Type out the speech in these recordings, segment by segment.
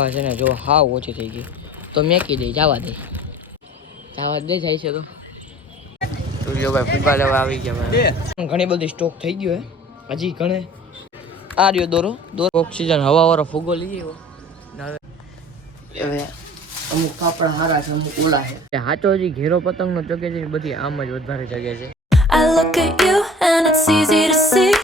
હવા છે ને જો હાવ ઓછી થઈ ગઈ તો મેકી દઈ જવા દે જાય છે તો સૂર્યોભાઈ ફૂગા લેવા આવી ગયા ઘણી બધી સ્ટોક થઈ ગયો હે હજી ઘણે આ રહ્યો દોરો ઓક્સિજન હવા વાળો ફૂગો લઈ આવ્યો હવે અમુક કાપડા હારા છે અમુક ઓલા છે હાચો હજી ઘેરો પતંગ નો ચગે છે બધી આમ જ વધારે ચગે છે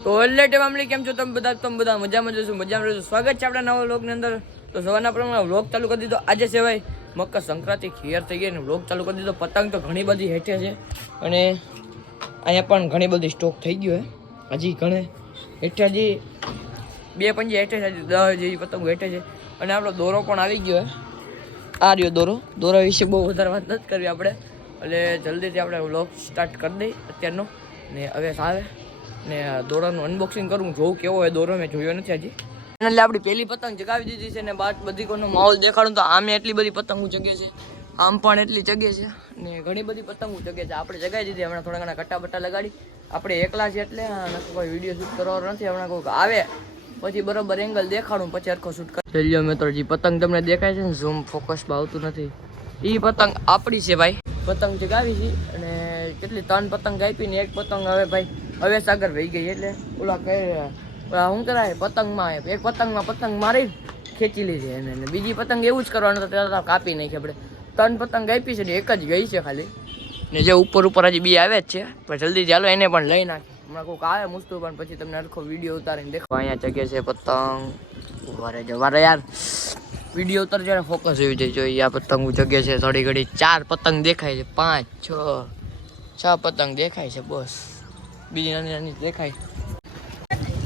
તો એટલે મામલી કેમ છો તમે બધા મજામાં જશો મજામાં રહેશો સ્વાગત છે આપણા નવા વ્લોગ ની અંદર તો સવારના પ્રમાણે વ્લોગ ચાલુ કરી દીધો આજે છે ભાઈ મકર સંક્રાંતિ ખીયર થઈ ગઈ ને વ્લોગ ચાલુ કરી દીધો પતંગ તો ઘણી બધી હેઠે છે અને અહીંયા પણ ઘણી બધી સ્ટોક થઈ ગયો હે હજી ઘણે હેઠે હજી 2 પંજી હેઠે છે 10 જેવી પતંગો હેઠે છે અને આપણો દોરો પણ આવી ગયો હે આ રહ્યો દોરા વિશે બહુ વધારે વાત નથી કરવી આપણે એટલે જલ્દીથી આપણે વ્લોગ સ્ટાર્ટ કરી દઈએ અત્યારનો ને હવે આવે ને દોરાનું અનબોક્સિંગ કરું જોઉં કેવો હોય દોરો મેં જોયો નથી હજી એટલે આપણી પહેલી પતંગ જગાવી દીધી છે ને બાદ બધી કોઈનો માહોલ દેખાડું તો આમે એટલી બધી પતંગો ચગે છે આમ પણ એટલી ચગે છે ને ઘણી બધી પતંગો ચગે છે આપણે જગાવી દીધી હમણાં થોડા ઘણા કટ્ટા બટ્ટા લગાડી આપણે એકલા છે એટલે કોઈ વિડીયો શૂટ કરવાનો નથી હમણાં કોઈક આવે પછી બરોબર એંગલ દેખાડું પછી હરખો શૂટ કરી ચલ્યો મિત્રો જે પતંગ તમને દેખાય છે ને ઝૂમ ફોકસમાં આવતું નથી એ પતંગ આપણી છે ભાઈ પતંગ ચગાવી છે અને કેટલી 3 પતંગ આપી ને એક પતંગ હવે ભાઈ હવે સાગર વહી ગઈ એટલે ઓલા શું કરાય પતંગમાં એક પતંગમાં પતંગ મારી ખેંચી લીધી એને બીજી પતંગ એવું જ કરવાનું તો કાપી નાખી આપણે 3 પતંગ આપી છે ને એક જ ગઈ છે ખાલી ને જે ઉપર હજી 2 આવે જ છે પણ જલ્દી ચાલો એને પણ લઈ નાખી હમણાં કોઈક આવે મૂકતું પણ પછી તમને આખો વિડીયો ઉતારીને દેખો અહીંયા જગ્યા છે પતંગ વારે યાર વિડીયો ઉતાર જ્યારે ફોકસ એવી જાય જોઈએ આ પતંગ જગ્યા છે થોડી ઘડી 4 પતંગ દેખાય છે 5 6 પતંગ દેખાય છે બસ બીજી નાની દેખાય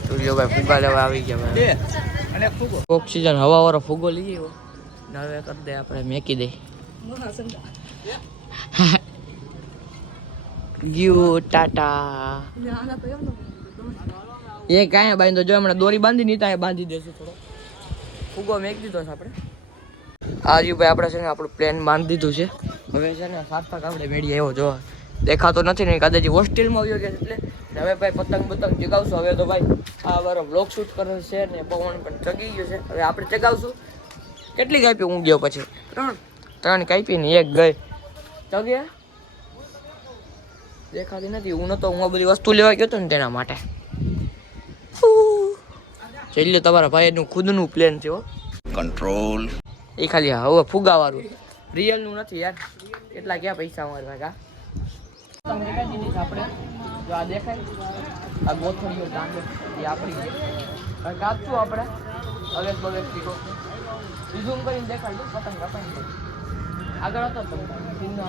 સૂર્યોભાઈ ફૂગા લેવા આવી ગયા ઓક્સિજન હવા વાળો ફૂગો લઈ આવ્યો ને હવે કરી દે આપણે મેકી દઈ ગયું ટાટા એ કાંઈ બાંધો જો હમણાં દોરી બાંધી નહીં ત્યાં બાંધી દેશું થોડો ફૂગો મેકી દીધો છે આપણે આ રહ્યું ભાઈ આપણે છે ને આપણું પ્લેન બાંધી દીધું છે હવે છે ને સાર્થક આપણે મેળીએ એવો જો દેખાતો નથી ને કદાચ હોસ્ટેલમાં આવ્યો ગયા એટલે હવે ભાઈ પતંગ ચગાવશું હવે તો ભાઈ આ વારો બ્લોગ શૂટ કરે છે ને પવન પણ ચગી ગયો છે હવે આપણે ચગાવશું કેટલી કાપી હું ગયો પછી 3 કાપી ને એક ગઈ ચગે દેખાતી નથી હું નતો હું બધી વસ્તુ લેવા ગયો હતો ને તેના માટે ચાલ્યો તમારા ભાઈનું ખુદનું પ્લેન છે કંટ્રોલ એ ખાલી હવે ફુગાવાળું રિયલનું નથી યાર કેટલા ક્યાં પૈસા અમારા ભાગા આપણે જો આ દેખાય આ ગોથળીઓ ચાંદો એ આપણી કાપશું આપણે અવેસ બવેસ પીકો ઝૂમ કરીને દેખાડજો પતંગ કપાઈ આગળ હતો પતંગનો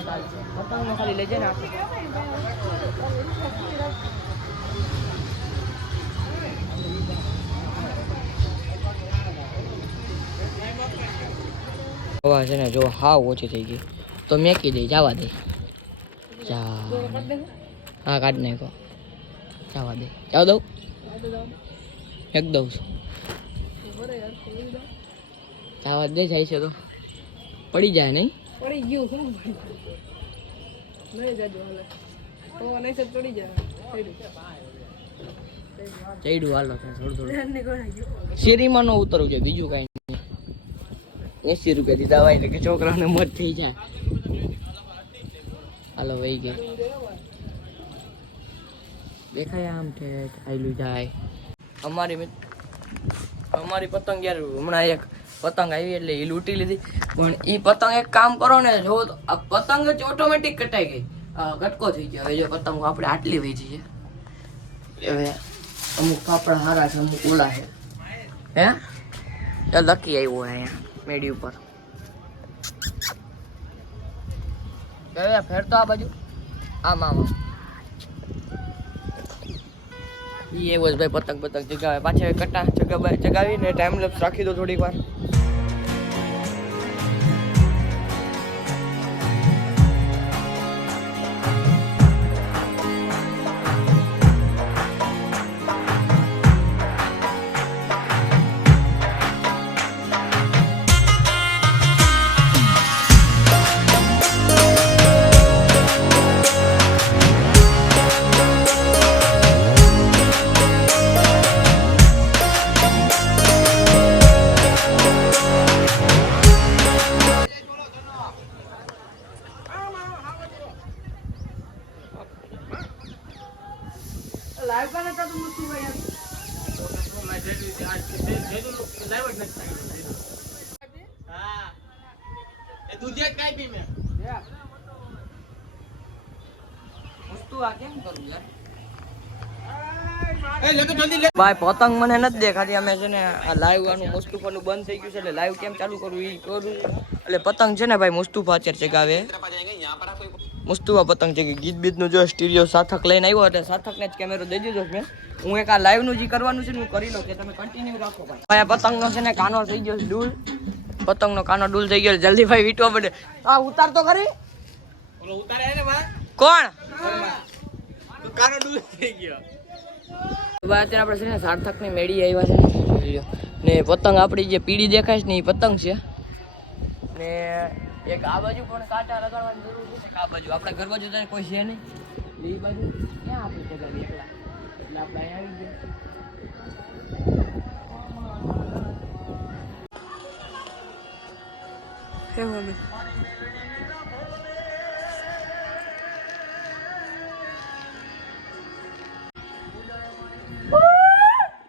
પતંગને ખાલી લઈ જાય ને આપણે હવા છે ને જો હાવ ઓછી થઈ ગઈ તો મેકી દઈ જવા દે હા કાઢ નાખો જવા દે જાવ દઉં એક દઉં છું જવા દે જાય છે તો પડી જાય નહીં પડી ગયું ચડ્યું હાલો થોડું શેરીમાં ન ઉતરવું છે બીજું કઈ નહીં 80 રૂપિયા દીધા હોય એટલે કે છોકરાને મત થઈ જાય હાલો વહી ગઈ દેખાય આમ છે આયલું જાય અમારી પતંગ યાર હમણાં એક પતંગ આવી એટલે એ લૂંટી લીધી પણ એ પતંગ એક કામ કરો ને જો આ પતંગ જ ઓટોમેટિક કટાઈ ગઈ કટકો થઈ ગયો હવે જો પતંગો આપણે આટલી વેચી છે હવે અમુક કાપડા હારા છે અમુક ઓલા છે હે લકી આવ્યો અહીંયા મેડી ઉપર ફેરતો આ બાજુ આમ એ બસ ભાઈ પતંગ જગાવે પાછા કટા જગાવીને ટાઈમ લેપ્સ રાખી દો થોડીક વાર વસ્તુ આ કેમ કરું યાર? ભાઈ પતંગ મને નથી દેખાતી. અમે છે ને આ લાઈવ આનું મુસ્તુફાનું બંધ થઈ ગયું છે એટલે લાઈવ કેમ ચાલુ કરવું એ કરું. એટલે પતંગ છે ને ભાઈ મુસ્તુફા અત્યારે ચગાવે. મુસ્તુફા પતંગ છે કે ગીત બીતનું જો સ્ટીરિયો સાર્થક લઈને આવ્યો એટલે સાર્થકને જ કેમેરો દઈ દીધો છે. હું એક આ લાઈવનું જે કરવાનું છે ને હું કરી લઉં કે તમે કન્ટિન્યુ રાખો ભાઈ. ભાઈ પતંગનો છે ને કાનો થઈ ગયો છે ડૂલ. પતંગનો કાનો ડૂલ થઈ ગયો જલ્દી ભાઈ વીટવા પડે. આ ઉતાર તો ખરી. ઉતારે ને કોણ કાનો ડૂલ થઈ ગયો. અત્યારે આપણે છે ને સાર્થકની મેળી આવ્યા છે ને પતંગ આપણી જે પીડી દેખાય છે ને એ પતંગ છે ને એક આ બાજુ પણ કાંટા લગાડવાની જરૂર છે. આ બાજુ આપણા ઘર બાજુ તો કોઈ છે નહીં. એ બાજુ ક્યાં આપણી જગ્યા એકલા એટલે આપણે અહીંયા આવી ગયા.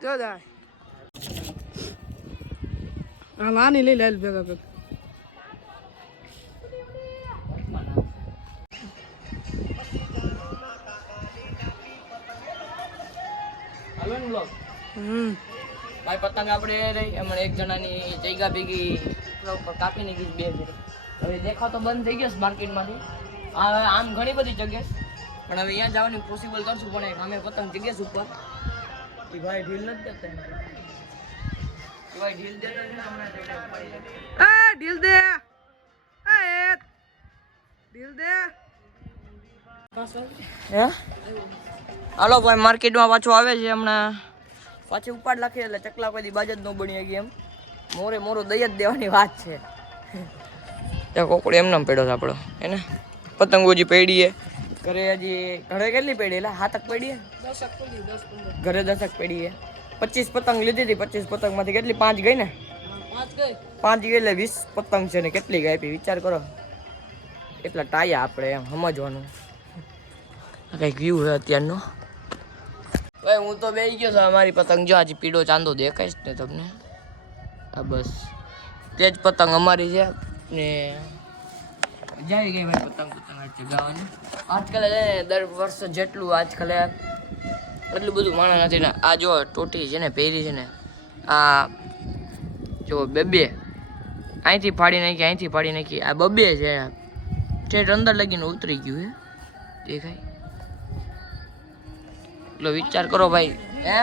જો દા આ લાની લઈ લે ભેગા ભેગા. હાલો ને બ્લોગ. ભાઈ પતંગ આપણે રહી એમાં એક જણાની જગ્યા ભેગી ઉપર કાપી નાખી બે જણ. હવે દેખાવ તો બંધ થઈ ગયો છે માર્કેટમાંથી. આમ ઘણી બધી જગ્યાએ પણ હવે અહીંયા જવાનું પોસિબલ કરશું પણ અમે પતંગ જગ્યા છે ઉપર. ભાઈ ઢીલ નથી દેતા. ભાઈ ઢીલ દેતા છે ને હમણાં ઢીલ દે. ઢીલ દે. હે હાલો ભાઈ માર્કેટમાં પાછો આવે છે હમણાં. પાછી ઉપાડ લાખી એટલે ચકલા કોઈ દી બાજ જ ન બની ગઈ એમ. મોરો દઈ જ દેવાની વાત છે. ત્યાં કોકડો એમ નામ પડ્યો છે આપણો એને પતંગો હજી પડીએ ઘરે. હજી ઘરે કેટલી પડી એટલે હાથક પડીએ ઘરે 10 પડીએ. 25 પતંગ લીધી હતી. 25 પતંગમાંથી કેટલી 5 ગઈ ને? 5 ગઈ એટલે 20 પતંગ છે ને કેટલી ગઈ આપી વિચાર કરો. એટલા ટાયા આપણે એમ સમજવાનું. કંઈક વ્યૂ છે અત્યારનો. ભાઈ હું તો બેસી ગયો છું. અમારી પતંગ જો હજી પીળો ચાંદો દેખાય ને તમને. આ બસ તે જ પતંગ અમારી છે ને મજા આવી ગઈ ભાઈ પતંગ ચગાવવાની. આજકાલ દર વર્ષ જેટલું આજકાલ એટલું બધું માણસ નથી ને. આ જો ટોટી છે ને પહેરી છે ને આ જો બે અહીંથી ફાડી નાખી અહીંથી ફાડી નાખી. આ બબે છે ઠેઠ અંદર લગીને ઉતરી ગયું હે દેખાય. એટલો વિચાર કરો ભાઈ. હે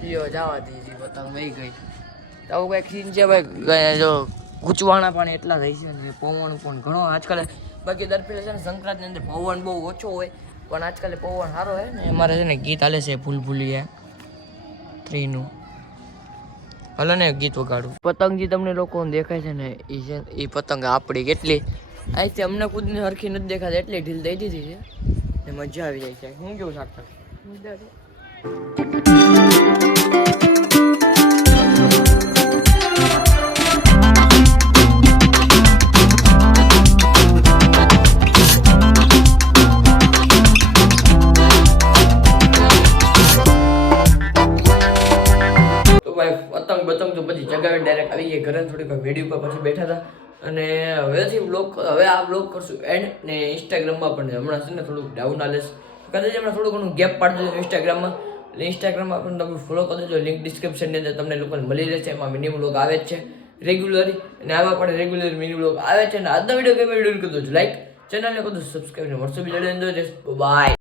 જીઓ જવા દીધી પતંગ વહી ગઈ. તો આવું કંઈક સીન છે ભાઈ. જો ગૂંચવાણા પણ એટલા થઈ છે ને પવન પણ ઘણો આજકાલ. બાકી દર ફેરે છે ને સંક્રાંતની અંદર પવન બહુ ઓછો હોય પણ આજકાલે પવન સારો હોય ને. અમારે છે ને ગીત હાલે છે ભૂલભુલિયા 3 નું. હાલો ને ગીત વગાડું. પતંગ જે તમને લોકો દેખાય છે ને એ પતંગ આપણી કેટલી અહીંથી અમને ખુદને હરખી નથી દેખાતી એટલી ઢીલ દઈ દીધી છે ને મજા આવી જાય છે. હું કેવું સાર્થક? મજા છે. પતંગ તો પછી જગાવી ડાયરેક્ટ આવી ગયા ઘરે. થોડીક વિડીયો પર પછી બેઠા હતા અને હવે આ બ્લોગ કરશું એન્ડ ને ઇન્સ્ટાગ્રામમાં પણ હમણાં છે ને થોડુંક ડાઉન હાલે છે. કદાચ હમણાં થોડું ઘણું ગેપ પાડી દેજો ઇન્સ્ટાગ્રામમાં. એટલે ઇન્સ્ટાગ્રામમાં પણ તમે ફોલો કરી દેજો. લિંક ડિસ્ક્રિપ્શનની અંદર તમને લોકોને મળી રહેશે. એમાં મિની બ્લોગ આવે જ છે રેગ્યુલરી અને આવા પણ રેગ્યુલર મિની બ્લોગ આવે છે. અને આજનો વિડીયો કેમ વિડીયો કરી દો લાઈક ચેનલને કરી દો સબસ્ક્રાઈબ. મળશું બીજા અંદર. બાય.